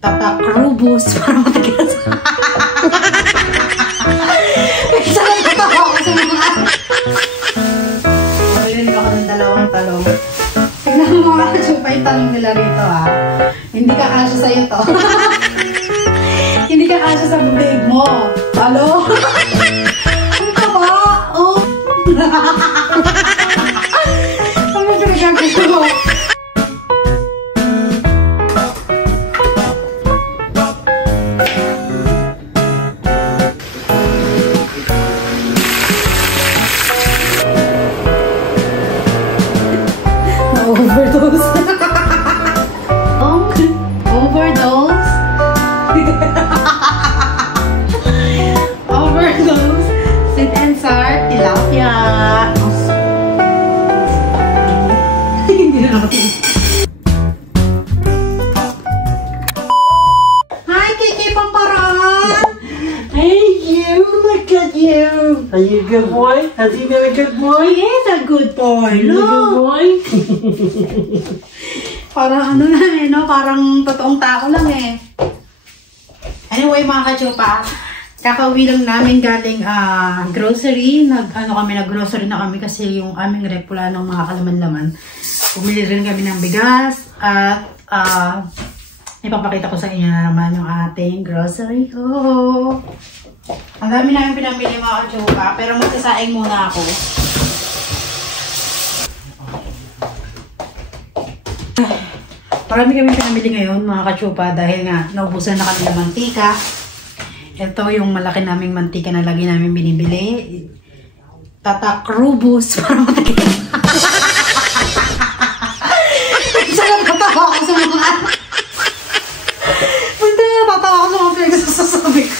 Tatakrubos para matigas. Sarap ito ako sa mga. Pabilin ako ng dalawang talong. Tignan mo mga kachupa yung talong nila rito ha. Hindi ka kasya sa'yo to. Hindi ka kasya sa bubig mo. Halo? Ang taba? Oh. Ano ba pinagagawin mo? Overdose. Overdose. Overdose. Sweet and sour tilapia. Hindi na natin. Hi, Kiki Pamparan. Hey, you. Look at you. Are you a good boy? Has he been a good boy? He is a good boy. He's a good boy? Parang ano na eh, no? Parang totoong tao lang eh. Anyway, mga kachupa, kakauwi lang namin galing grocery. Nag-grocery na kami kasi yung aming rep wala ng mga kalaman-laman. Bumili rin kami ng bigas at ipapakita ko sa inyo na naman yung ating grocery ko. Ang dami namin pinamili mga kachupa, pero magsasaing muna ako. Marami kami pinamili ngayon mga kachupa dahil nga naubusan na kami ng mantika. Ito yung malaki naming mantika na lagi namin binibili. Tatakrubos para matigas. Sarap tatawa ako sa mga tatawa ako sa mga pinagsasasabi ko.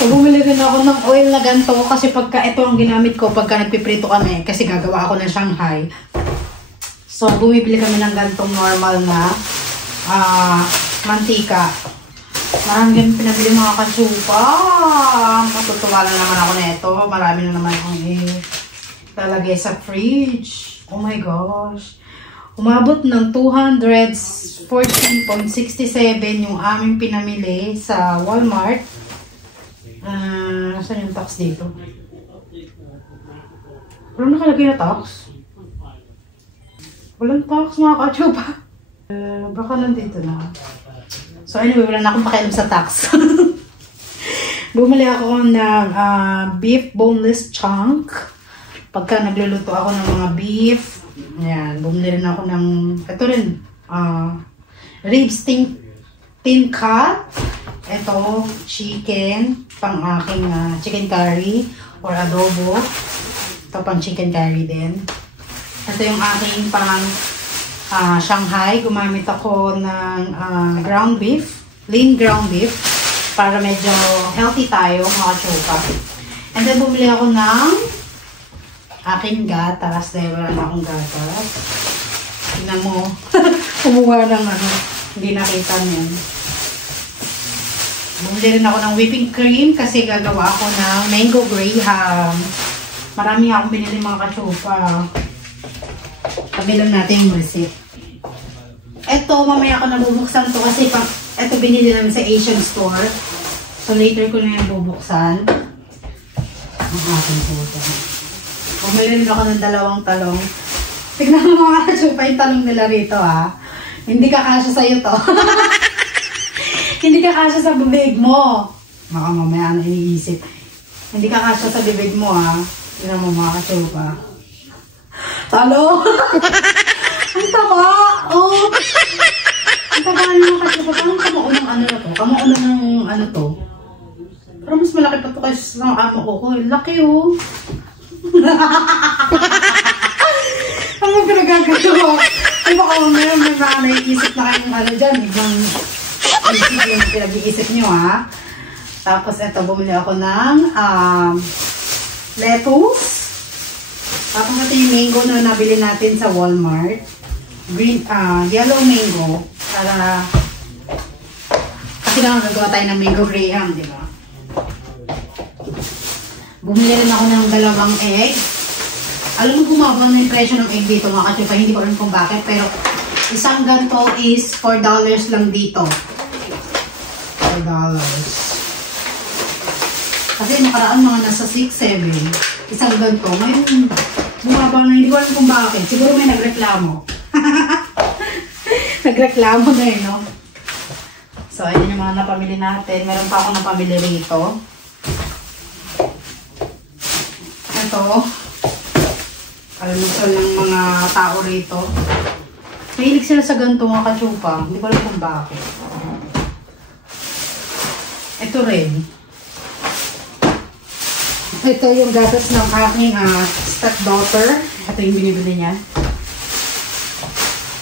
So, bumili rin ako ng oil na ganito kasi pagka ito ang ginamit ko pagka nagpiprito kami kasi gagawa ako ng Shanghai. So, bumibili kami ng gantong normal na mantika. Marami kami pinabili mga kachupa. Matutuwa na naman ako nito. Marami na naman akong ilalagay sa fridge. Oh my gosh. Umabot ng 214.67 yung aming pinamili sa Walmart. Saan yung tax dito? Walang nakalagay na tax? Walang tax mga kachupa. Baka nandito na. So anyway, wala na akong pakialam sa tax. Bumili ako ng beef boneless chunk. Pagka nagluluto ako ng mga beef. Ayan, bumili rin ako ng, ito rin, ribs tin cut. Ito, chicken, pang aking chicken curry or adobo. Ito pang chicken curry din. Ito yung aking pang Shanghai. Gumamit ako ng ground beef, lean ground beef, para medyo healthy tayo, mga chupa. And then, bumili ako ng aking gatas, dahil wala na akong gatas. Tingnan mo, kumuha ng hindi nakita niyan. Bumili rin ako ng whipping cream kasi gagawa ako ng mango graham. Marami akong binili mga kachupa. Tabilan natin yung receipt. Ito, mamaya ako nabubuksan to kasi ito binili namin sa Asian store. So later ko na yung bubuksan. Ang aking puto. Bumili rin ako ng dalawang talong. Tignan mo mga kachupa yung talong nila rito ha. Hindi ka kasya sa'yo to. Hindi ka kasya sa bibig mo. Baka mamaya ano iniisip. Hindi ka kasya sa bibig mo ha. Tignan mo mga kachupa. Talo! Ang taba! Oh! Ang taba naman kasi parang kamuon ng ano na to. Kamuon ng ano to. Pero mas malaki pa to kasi sa amo ko. Laki oh! Ano pinagagagawa? Ay baka mamaya may mga naiisip na kayong ano dyan. Ibang isip yung pinag-iisip nyo ha. Tapos eto, bumili ako ng lettuce. Tapos ito yung mango na nabili natin sa Walmart. Green, yellow mango. Para, kasi naman nagawa tayo ng mango graham, di ba? Bumili rin ako ng dalawang egg. Alam mo, bumaba na yung presyo ng egg dito mga kachupa. Hindi ko alam kung bakit. Pero isang ganito is $4 lang dito. $4. Kasi nakaraan mga nasa 6, 7. Isang ganito. Ngayon, bumaba na. Hindi ko alam kung bakit. Siguro may nagreklamo. Nagreklamo na eh, no? So, ayun yung mga napamili natin. Meron pa akong napamili rito. Ito. Almusal ng mga tao rito. Mahilig sila sa ganito mga kachupa. Hindi ko alam kung bakit. Ito rin. Ito yung gatas ng aking stepdaughter. Ito yung binibili niya.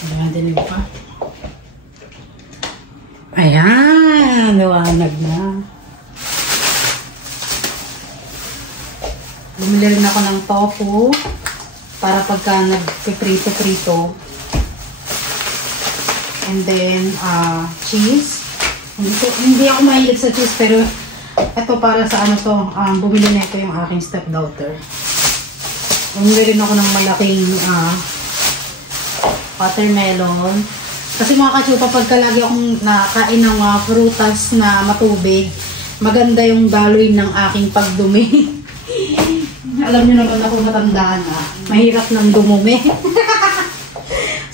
Ayan, dinig pa. Ayan, nawanag na. Bumili rin ako ng tofu para pagka nagpiprito-prito. And then, cheese. Hindi ako mahilig sa cheese, pero ito para sa ano to, bumili na ito yung aking stepdaughter. Bumili rin ako ng malaking watermelon. Kasi mga kachupa, pagka lagi akong nakain ng prutas na matubig, maganda yung daloy ng aking pagdumi. Alam niyo naman ako matandaan na. Mahirap ng dumumi.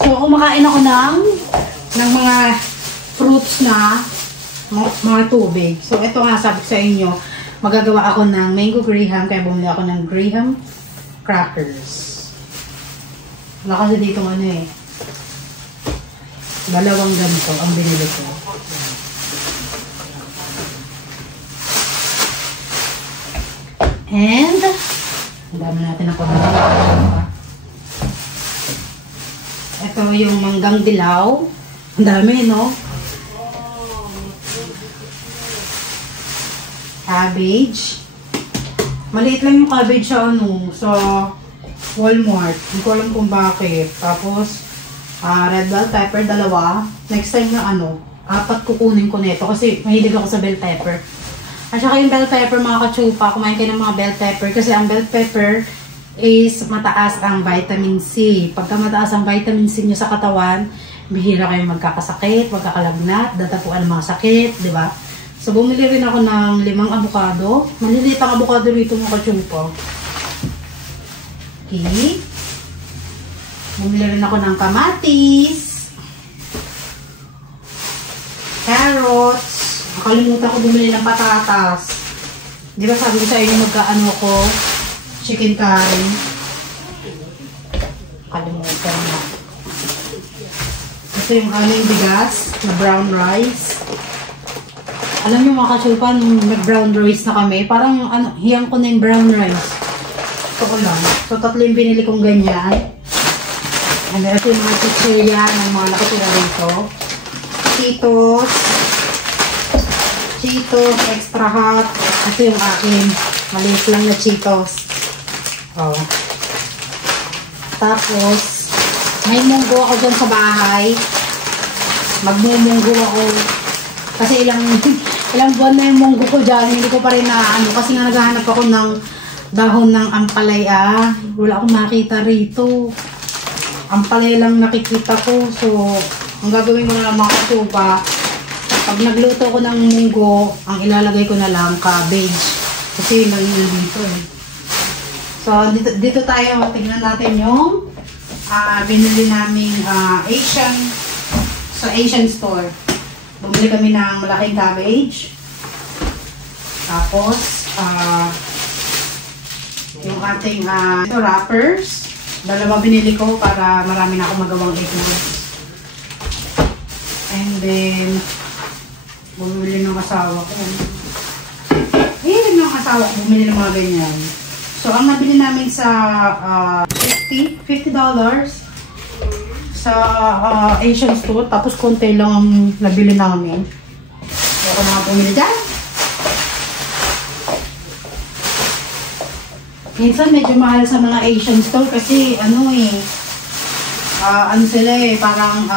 So, kumakain ako ng mga fruits na mga tubig. So, ito nga sabi ko sa inyo, magagawa ako ng mango graham, kaya bumili ako ng graham crackers. Wala kasi dito ano eh. Dalawang ganito ang binili ko. And, ang dami natin na pabili. Ito yung manggang dilaw. Ang dami, no? Cabbage. Maliit lang yung cabbage sa sa Walmart. Hindi ko alam kung bakit. Tapos, red bell pepper, 2. Next time na 4 kukunin ko nito kasi mahilig ako sa bell pepper. At saka yung bell pepper, mga kachupa, kumain kayo ng mga bell pepper kasi ang bell pepper is mataas ang vitamin C. Pagka mataas ang vitamin C nyo sa katawan, bihira kayong magkakasakit, magkakalagnat, datapuan ng mga sakit, di ba? So, bumili rin ako ng 5 avocado. Maliliit ang avocado rito mga kachupa. Okay. Bumili rin ako ng kamatis. Carrots. Nakalimutan ko bumili ng patatas. Di ba sabi ko sa inyo magkaano ko? Chicken curry. Nakalimutan na. Ito yung aming bigas na brown rice. Alam niyo mga kachupa, nung nag-brown rice na kami, parang hiyang ko na yung brown rice. Ito ko lang. So, 3 yung binili kong ganyan. And ito yung mga chichirya ng mga nakatira rito. Cheetos, extra hot. Ito yung akin. Maliit lang na Cheetos. Oh. Tapos, may munggo ako dyan sa bahay. Magmumunggo ako. Kasi ilang buwan na yung munggo ko dyan. Hindi ko pa rin kasi nga naghahanap ako ng dahon ng ampalaya. Wala akong makita rito. Ampalaya lang nakikita ko. So, ang gagawin ko na lang mga kasupa, pag nagluto ko ng munggo, ang ilalagay ko na lang cabbage. Kasi yun lang yun dito eh. So, dito tayo. Tingnan natin yung binili naming Asian store. Bumili kami ng malaking cabbage. Tapos, yung ating wrappers. 2 binili ko para marami na akong magawang eggnogs. And then, bumili ng asawa ko. Ng asawa ko, bumili ng mga ganyan. So, ang nabili namin sa $50 sa Asian store. Tapos, konti lang ang nabili namin. So, ako na bumili dyan. Minsan, medyo mahal sa mga Asian store kasi, sila parang,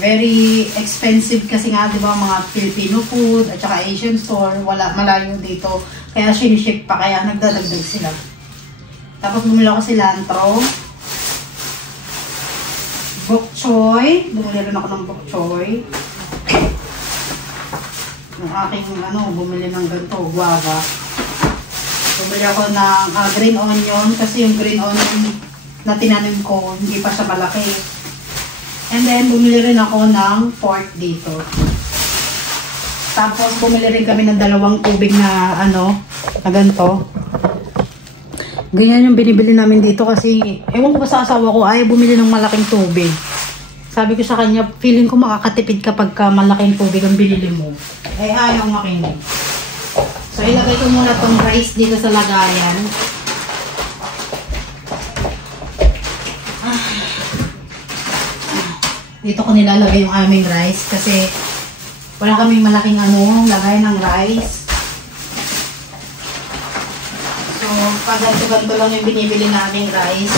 very expensive kasi nga, di ba, mga Filipino food at saka Asian store, malayo dito. Kaya siniship pa, kaya nagdadagdag sila. Tapos bumili ako cilantro. Bok choy. Bumili rin ako ng bok choy. yung aking bumili ng ganito, guava. Bumili ako ng green onion kasi yung green onion na tinanim ko, hindi pa siya malaki. And then, bumili rin ako ng pork dito. Tapos, bumili rin kami ng 2 tubig na na ganito. Ganyan yung binibili namin dito kasi, ewan ko ba sa asawa ko, ayaw bumili ng malaking tubig. Sabi ko sa kanya, feeling ko makakatipid kapag malaking tubig ang binili mo. Eh, ayaw makinig. So, ilagay ko muna tong rice dito sa lagayan. Dito ko nilalagay yung aming rice kasi wala kaming malaking lagay ng rice. So, pag ganito lang yung binibili naming rice.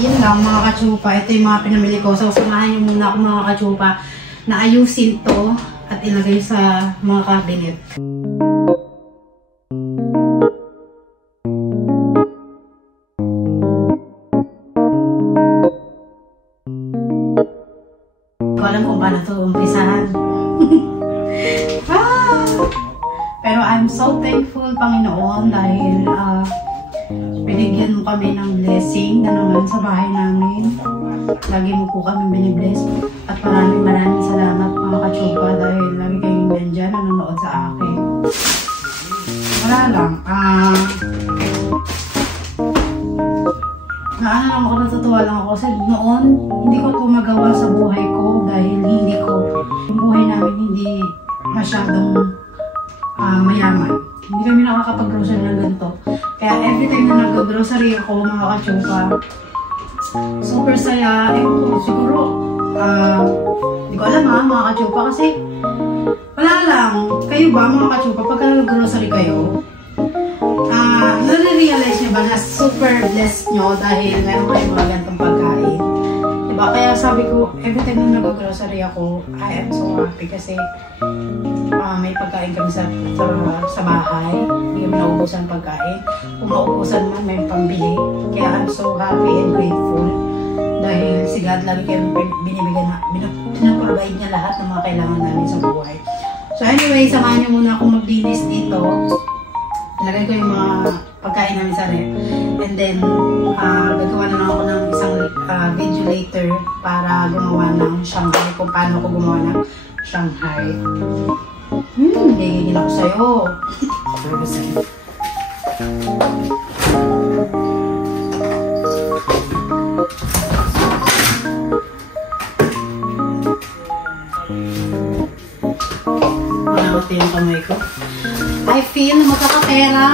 Yun lang mga katsupa. Ito yung mga pinamili ko. So, samahan nyo muna ako mga katsupa na ayusin to at ilagay sa mga cabinet. Hindi ko alam kung paano ito umpisahan. Pero I'm so thankful, Panginoon, dahil binigyan mo kami ng blessing na naman sa bahay namin. Lagi mo po kami binibless. At maraming salamat mga katsupa dahil lagi kayong nandyan nanonood sa akin. Wala lang. Natutuwa lang ako kasi noon hindi ko ito magawa sa buhay ko dahil yung buhay namin hindi masyadong mayaman. Hindi kami nakakapag-grocery ng ganito. Kaya every time na nag-grocery ako mga katsupa, super saya. Siguro, hindi ko alam mga katsupa kasi wala lang. Kayo ba mga katsupa, pagka nag-grocery kayo, nare-realize nyo ba na super blessed nyo dahil meron kayong mga ganitong pagkain? Diba? Kaya sabi ko, every time na nag-grocery ako, I am so happy kasi may pagkain kami sa bahay. Hindi kami naubusan pagkain. Kung maubusan man, may pambili. Kaya I'm so happy and grateful dahil si God lagi kayong binibigyan na, pinaprovide niya lahat ng mga kailangan namin sa buhay. So anyway, samahan niyo muna akong maglinis dito. Ilagay ko yung mga pagkain namin sa ref. And then, gagawa na lang ako ng isang video later para gumawa ng Shanghai. Kung paano ko gumawa ng Shanghai. Nagigil ako sa'yo. Malawat yung kamay ko. I feel na magkakapera.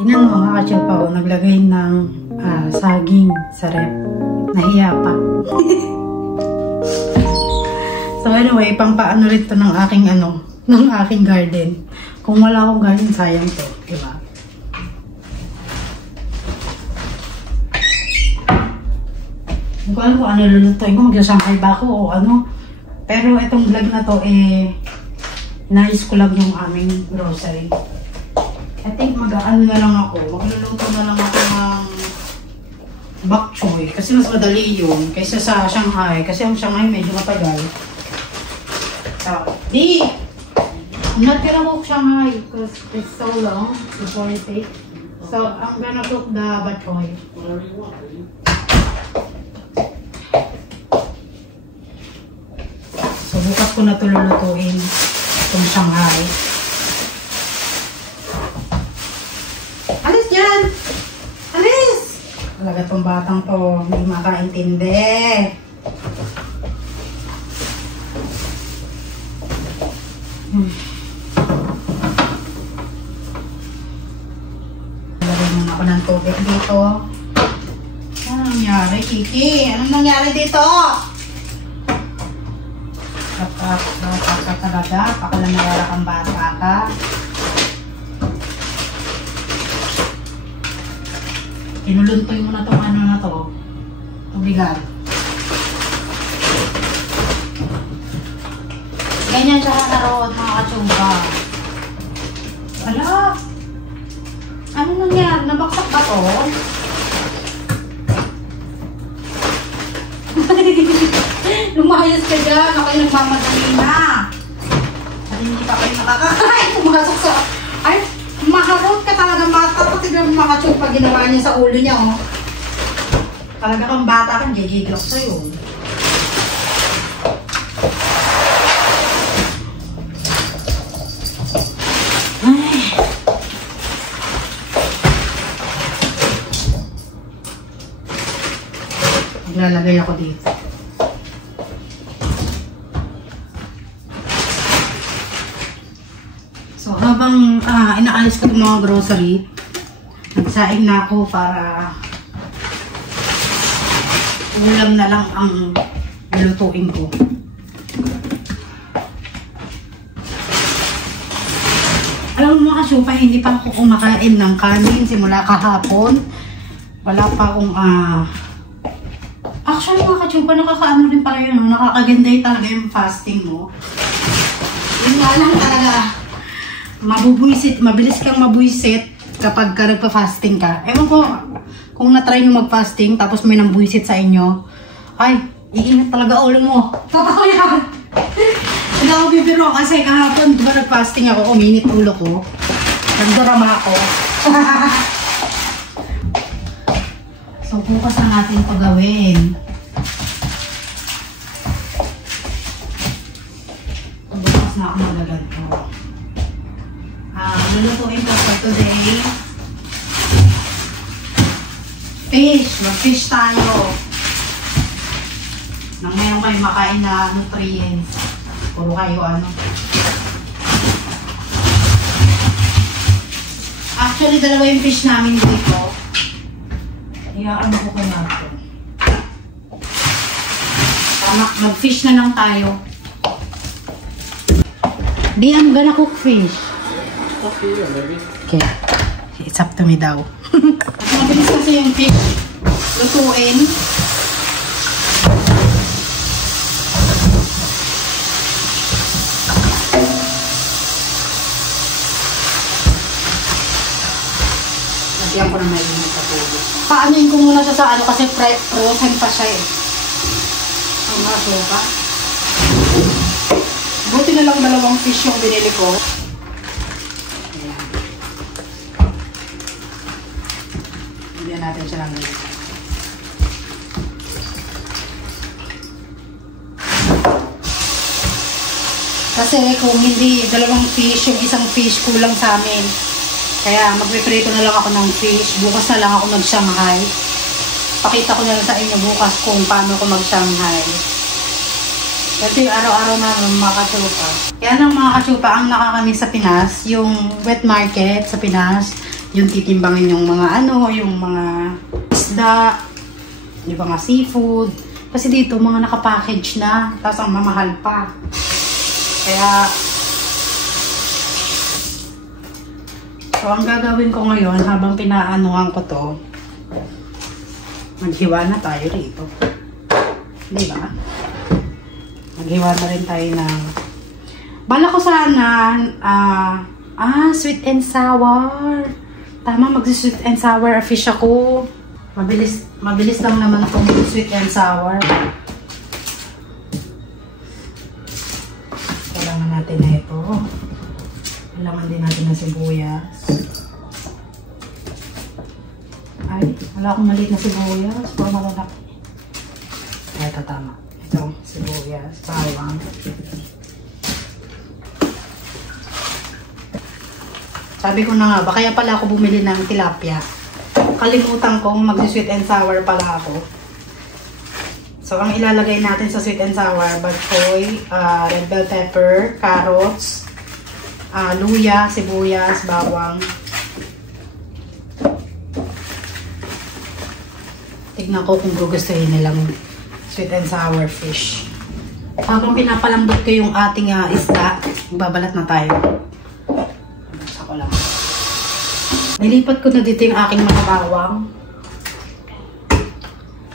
Tingnan mo mga katsupa ko, naglagay ng saging sa rep. Nahiya pa. So anyway, pang paano rin to ng aking ng aking garden. Kung wala akong garden, sayang to, diba? Hindi ko alam kung ano lulutuin ko, magsasangkay ba ako o ano. Pero itong vlog na to, nais ko lang yung aming grocery. I think mag-ano na lang ako, magluluto na lang ako ng bok choy. Kasi mas madali yun kaysa sa Shanghai. Kasi ang Shanghai medyo matagal. So, I'm not gonna cook Shanghai because it's so long before I take. So I'm gonna cook the bok choy. So bukas ko na ito lulutuin itong Shanghai. Alis dyan! Alis! Talaga itong batang to, hindi makaintindi. Lagyan muna ako ng tubig dito. Ano nangyari, Kiki? Anong nangyari dito? Bata ka talaga. Pakalang nawala kang bata ka. Inuluntoy mo na itong ano na to. Tubigan. Ganyan siya kanaroon mga kachumba. Ala! Ano nangyari? Nabaksak ba to? Lumayas ka dyan. Ako'y nagmamadali na. At hindi pa kayo nakakain. Pumasok sa... Ay! Maharot ka talaga bata. Pati na mga kachumba ginawa niya sa ulo niya, oh. Talaga kang bata kang gigigilok sa'yo. Maglalagay ako dito. So, habang inaalis ko itong mga grocery, nagsaing na ako para ulam na lang ang nilutuin ko. Alam mo mga kasupa, hindi pa ako kumakain ng kanin simula kahapon. Wala pa akong actually mga kasupa, nakakaano rin pala yun, nakakaganda talaga yung fasting mo. Yun nga lang talaga, mabubuisit, mabilis kang mabuisit kapag ka nagpa-fasting ka. Ewan ko, kung na-try nyo mag-fasting tapos may nambuisit sa inyo, ay, iingat talaga ulo mo. Totoo yan. Hindi ako bibiro kasi kahapon, diba nag-fasting ako, uminit ulo ko. Nagdarama ako. So, bukas na natin ito gawin. Bukas na ako magagad ko. Lulutuin ko for today. Fish. Mag-fish tayo. Nang ngayon kayo makain na nutrients. Puro kayo ano. Actually, dalawa yung fish namin dito. Iyaano ko kayo natin. Tama, mag-fish na lang tayo. Di, I'm gonna cook fish. Okay. It's up to me daw. Mabilis kasi yung fish lutuin. Lagyan ko na may init sa tubig. Paanoin ko muna siya sa ano kasi frozen pa siya eh. Ang maso pa. Buti na lang dalawang fish yung binili ko. Natin siya lang dito. Kasi kung hindi dalawang fish, yung isang fish kulang sa amin. Kaya magpiprito na lang ako ng fish. Bukas na lang ako mag-Shanghai. Pakita ko na lang sa inyo bukas kung paano ko mag-Shanghai. Kasi araw-araw na mga katsupa. Yan ang mga katsupa ang nakakamiss sa Pinas. Yung wet market sa Pinas. Yung titimbangin yung mga ano, yung mga isda, yung mga seafood. Kasi dito, mga nakapackage na, tapos ang mamahal pa. Kaya, so ang gagawin ko ngayon, habang pinaanuhan ko to, maghiwa na tayo rito. Diba? Maghiwa na rin tayo ng, bala ko sana, sweet and sour. Tama, mag-sweet and sour fish ako. Mabilis lang naman itong sweet and sour. Kailangan natin na ito. din natin ng sibuyas. Ay, wala akong maliit na sibuyas. Puro malalaki. Ay, ito tama. Ito, sibuyas, bawang. Sabi ko na nga ba, kaya pala ako bumili ng tilapia. Kalimutan kong mag-sweet and sour pala ako. So, ang ilalagay natin sa sweet and sour, bagkoy, red bell pepper, carrots, luya, sibuyas, bawang. Tignan ko kung gugustuhin nilang sweet and sour fish. Habang pinapalambot ko yung ating isda, babalat na tayo. Ko lang. Nilipat ko na dito yung aking mga bawang.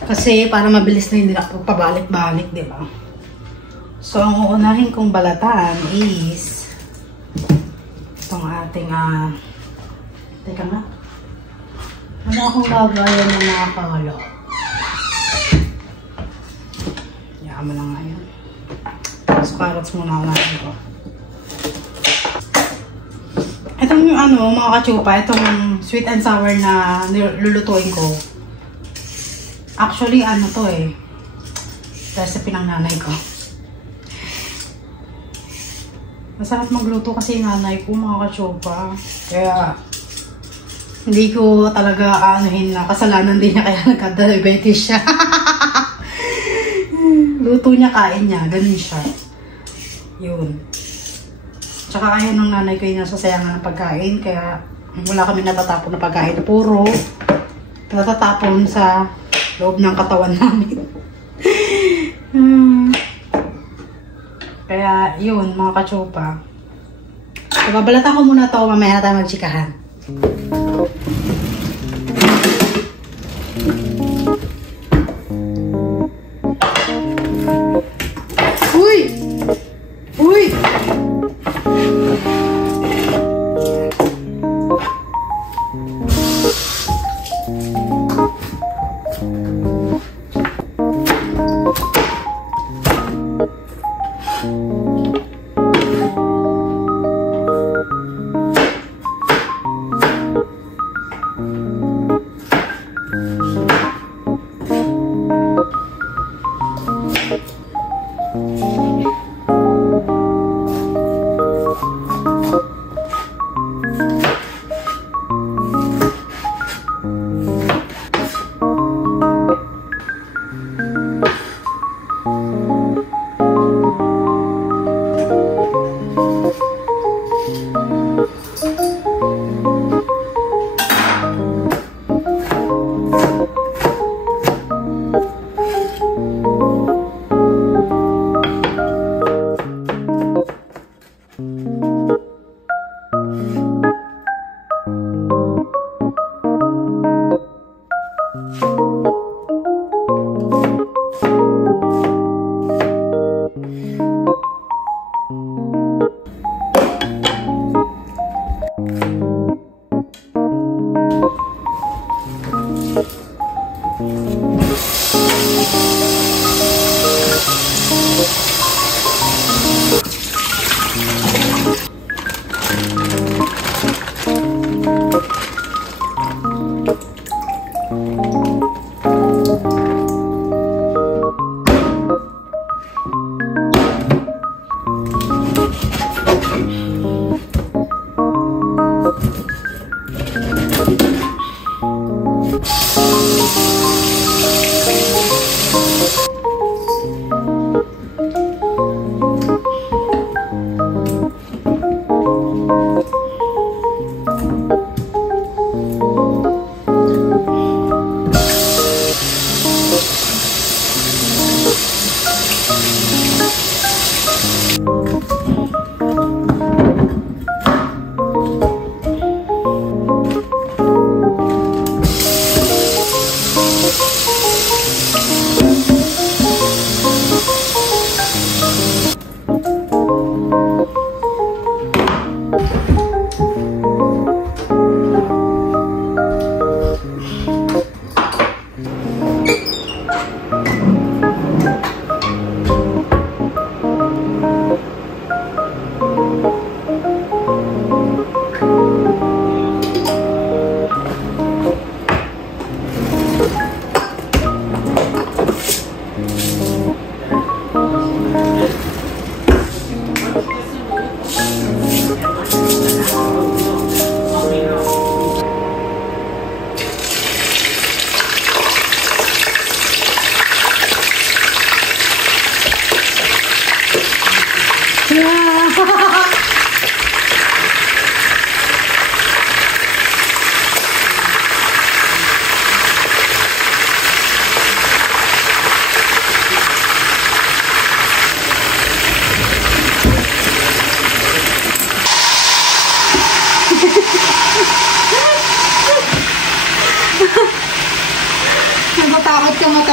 Kasi para mabilis na hindi ako pabalik-balik, di ba? So, ang uunahin kong balatan is itong ating teka nga. Ano akong lagayan ng mga kalo? Yaman na nga yan. So, carrots muna ako natin ko. Itong mga kachupa, itong sweet and sour na lulutuin ko. Actually, to recipe ng nanay ko. Masarap magluto kasi yung nanay ko, mga kachupa. Kaya, hindi ko talaga na kasalanan din niya kaya nagka-diabetes siya. Luto niya, kain niya. Ganun siya. Yun. Tsaka ayaw ng nanay ko yung nasasayangan ng pagkain, kaya wala kami natatapon na pagkain. Puro natatapon sa loob ng katawan namin. Kaya yun, mga kachupa. So, babalatan ko muna to, mamaya na tayo magchikahan. Uy! Uy!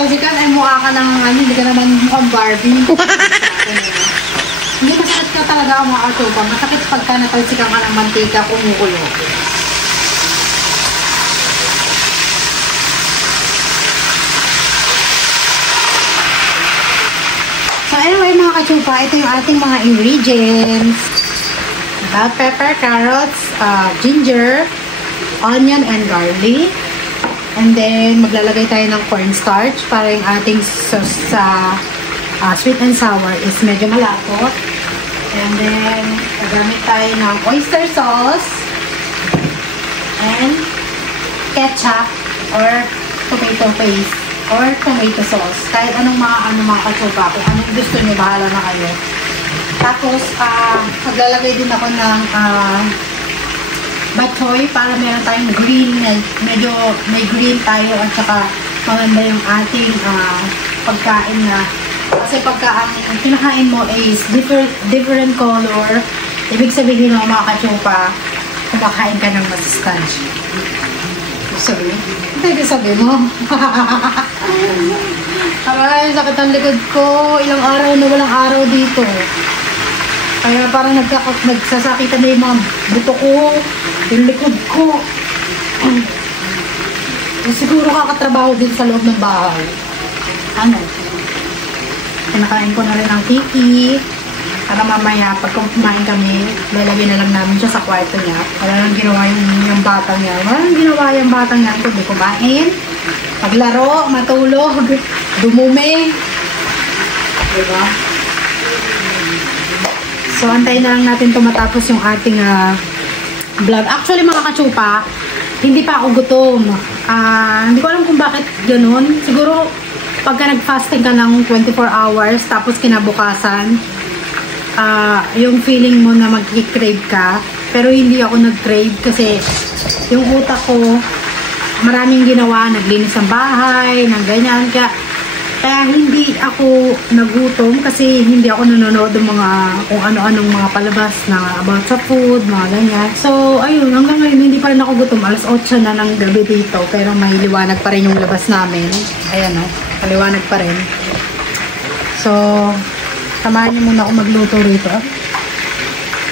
natalsikan ay mukha ka ng ano, hindi ka naman mukhang Barbie. Hindi masakit ka talaga ang mga kasupa. Masakit pagka natalsikan ka ng mantika kumukulo. So anyway mga kasupa, ito yung ating mga ingredients. Bell pepper, carrots, ginger, onion, and garlic. And then, maglalagay tayo ng cornstarch para yung ating sauce sa sweet and sour is medyo malapot. And then, gagamit tayo ng oyster sauce and ketchup or tomato paste or tomato sauce. Kahit anong mga katsupa, kung anong gusto nyo, bahala na kayo. Tapos, maglalagay din ako ng bok choy para meron tayong green, medyo may green tayo at saka maganda yung ating pagkain na kasi pagka ang kinakain mo is different color, ibig sabihin mo mga katsupa, kumakain ka ng masustansya. Sorry. Hindi sabi mo. Aray, sakit ang likod ko. Ilang araw na walang araw dito. Kaya parang nagsasakitan na yung mga buto ko, yung likod ko. Siguro kakatrabaho din sa loob ng bahay. Ano? Kinakain ko na rin ang kiki. Para mamaya, pag kumain kami, lalagay na lang namin siya sa kwarto niya. Wala nang ginawa yung batang niya. Wala nang ginawa yung batang niya. Kundi kumain, maglaro, matulog, dumumi. Diba? So, antayin na lang natin tumatapos yung ating vlog. Actually, mga katsupa, hindi pa ako gutom. Hindi ko alam kung bakit ganun. Siguro, pagka nag-fasting ka ng 24 hours, tapos kinabukasan, yung feeling mo na mag-crave ka. Pero hindi ako nag-crave kasi yung utak ko, maraming ginawa, naglinis ng bahay, ng ganyan. Kaya hindi ako nagutom kasi hindi ako nanonood ng mga kung ano-anong mga palabas na about sa food, mga ganyan. So, ayun, hanggang ngayon hindi pa rin ako gutom. Alas 8 na ng gabi dito, pero may liwanag pa rin yung labas namin. Ayan o, maliwanag pa rin. So, samahan niyo muna ako magluto rito.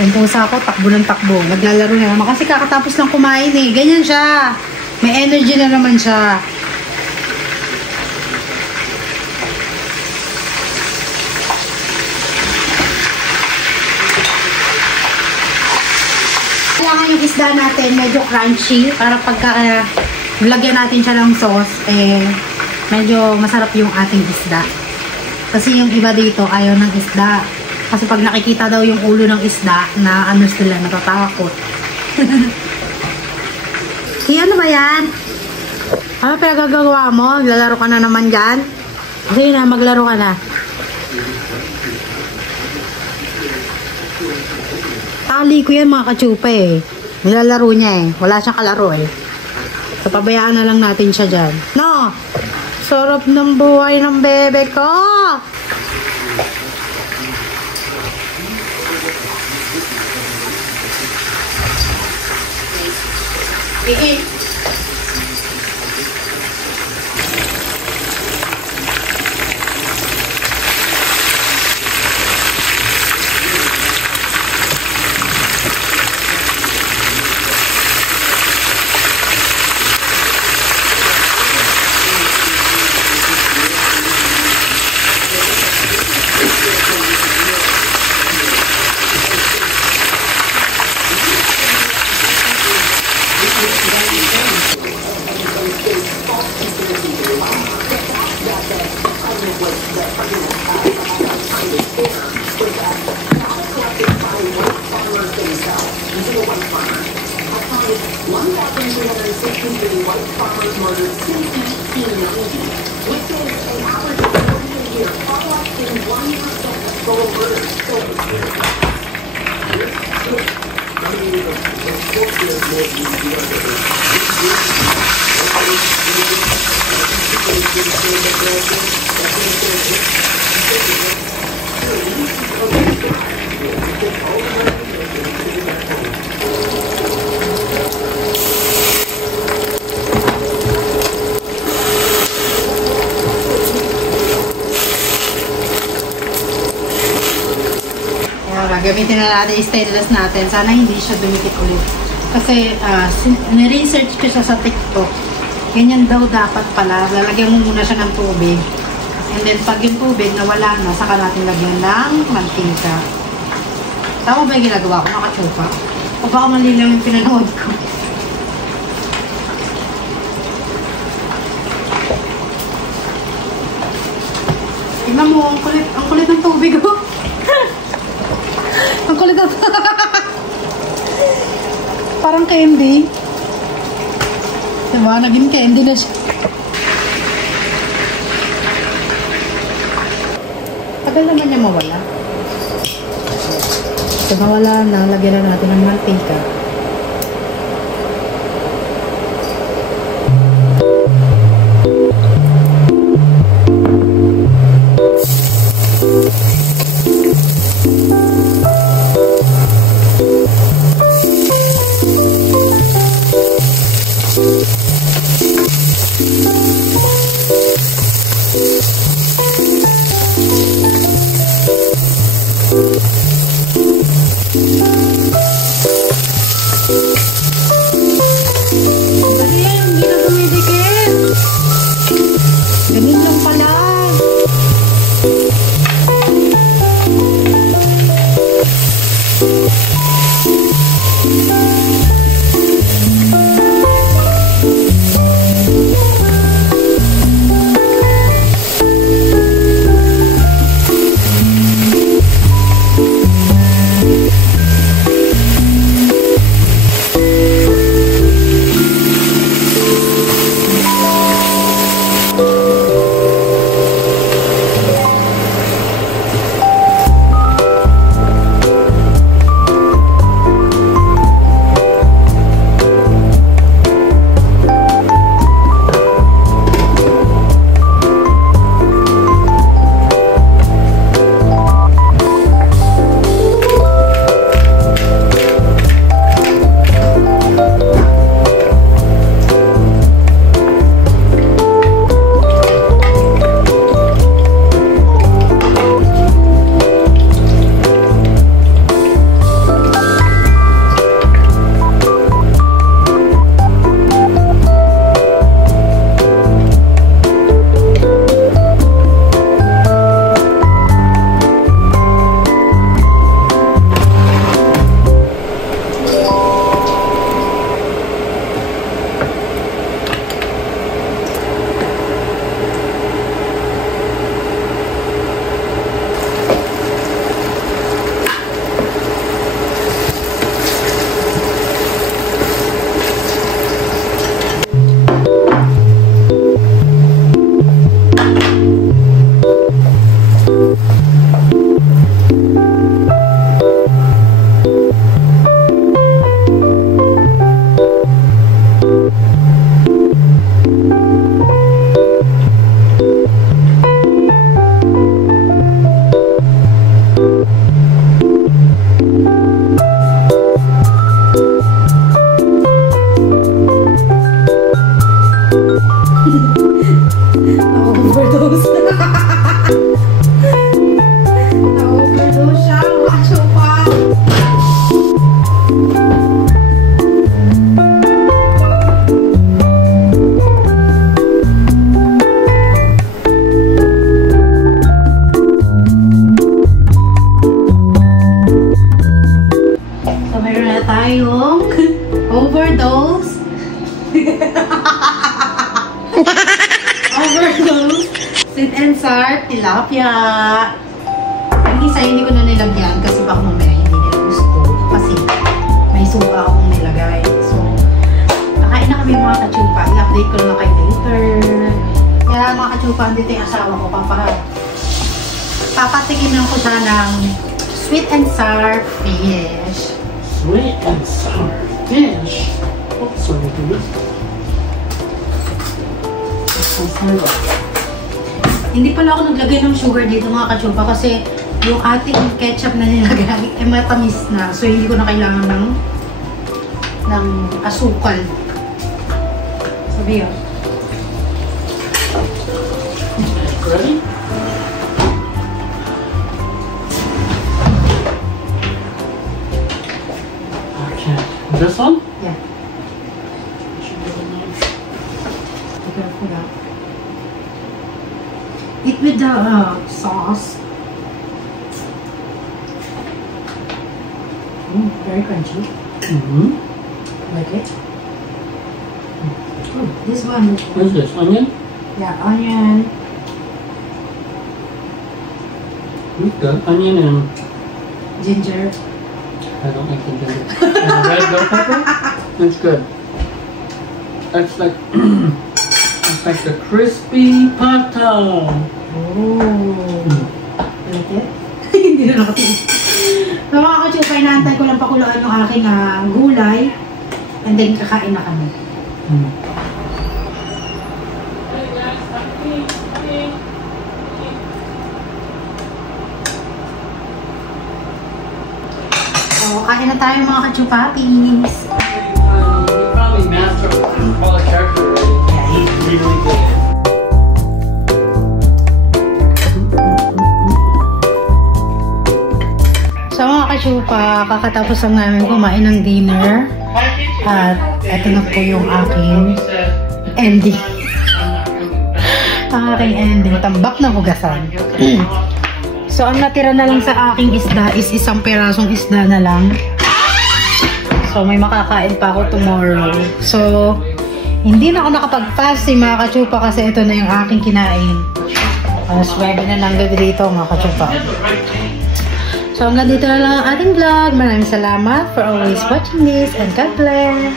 Yung pusa ko, takbo ng takbo. Naglalaro na naman kasi kakatapos lang kumain eh. Ganyan siya. May energy na naman siya. Kailangan yung isda natin medyo crunchy para pagka lagyan natin siya ng sauce, medyo masarap yung ating isda. Kasi yung iba dito ayaw ng isda. Kasi pag nakikita daw yung ulo ng isda, na ano sila, natatakot. Ano ba yan? Ano pinagagawa mo? Lalaro ka na naman dyan? Sige na, maglaro ka na. Tali ko yan mga katsupa eh. Nilalaro niya eh. Wala siyang kalaro eh. So, pabayaan na lang natin siya dyan. No! Sarap ng buhay ng bebe ko! gagamitin na natin yung stainless natin. Sana hindi siya dumikit ulit. Kasi niresearch ko siya sa TikTok. Ganyan daw dapat pala. Lalagyan mo muna siya ng tubig. And then pag yung tubig nawala na, saka natin lagyan ng mantika. Tama ba yung ginagawa ko? Nakatsupa? O baka mali lang yung pinanood ko? Tingnan mo, ang kulit ng tubig ko. Ang kulit ng parang candy. Diba? Naging candy na siya. Tagal naman niya mawala. So, mawala na, lagyan na natin ng mantika. Na-overdose. Na-overdose siya. Macho pa. So, meron na tayong overdose. Overdose. Sweet and sour tilapia. Yung isa hindi ko na nilagyan kasi baka mamaya hindi nila gusto. Kasi may suka akong nilagay. So, nakain na kami mga kachupa. I-update ko na kayo later. Kaya mga kachupa, dito yung asawa ko. Papatikin lang ko siya ng sweet and sour fish. Sweet and sour fish. Oh, sorry, please. Hindi pala ako naglagay ng sugar dito mga kachupa kasi yung ating ketchup na nilagay ay matamis na. So hindi ko na kailangan ng asukal. Sabi yun. Ready? This one? Yeah. Be careful now. Eat with the sauce. Very crunchy. Like it? Oh, this one. What is this? Onion? Yeah, onion. Good. Onion and Ginger. I don't like the ginger. And red bell pepper? That's good. That's like it's like the crispy pata. Oh. Like it? Hindi na nakatiis. So mga kachupa, inaantay ko lang pakuluan yung aking gulay. And then kakain na kami. So, kain na tayo mga kachupapis. You probably mastered all the character already. Yeah, he's really good. So mga kachupa, kakatapos lang namin kumain ng dinner. At ito na po yung aking ending. Ang aking ending. Tambak na hugasan. So ang natira na lang sa aking isda is isang pirasong isda na lang. So may makakain pa ako tomorrow. So hindi na ako nakapag-fasting mga kachupa kasi ito na yung aking kinain. Alas 9 na lang gabi dito mga kachupa. So hanggang dito na lang ang ating vlog. Maraming salamat for always watching this and God bless!